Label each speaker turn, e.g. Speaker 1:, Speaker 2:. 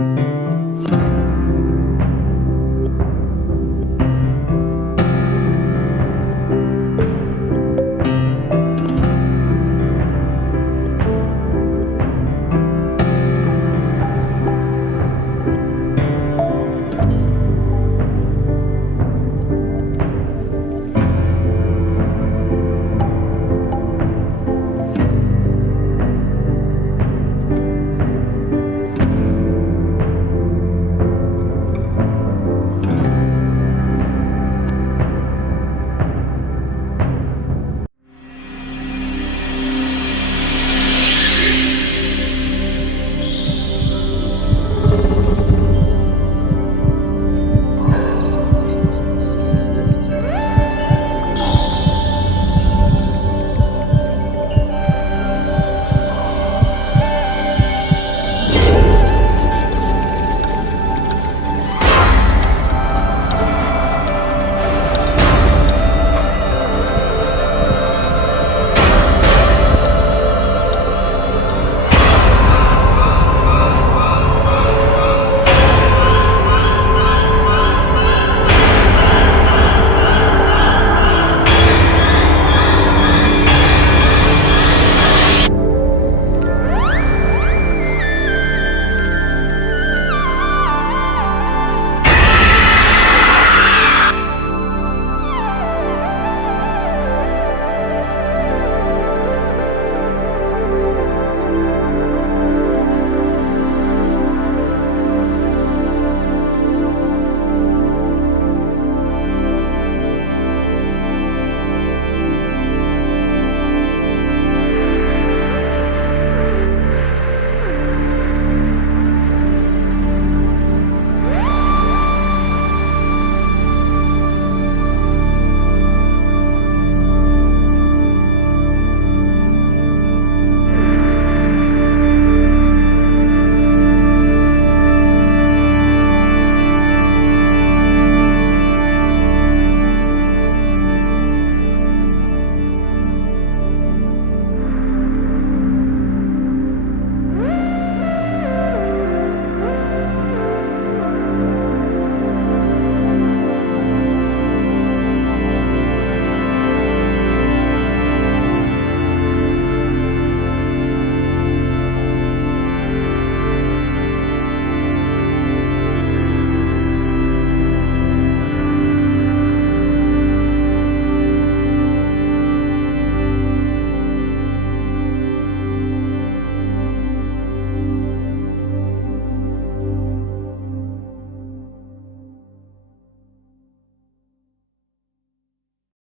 Speaker 1: you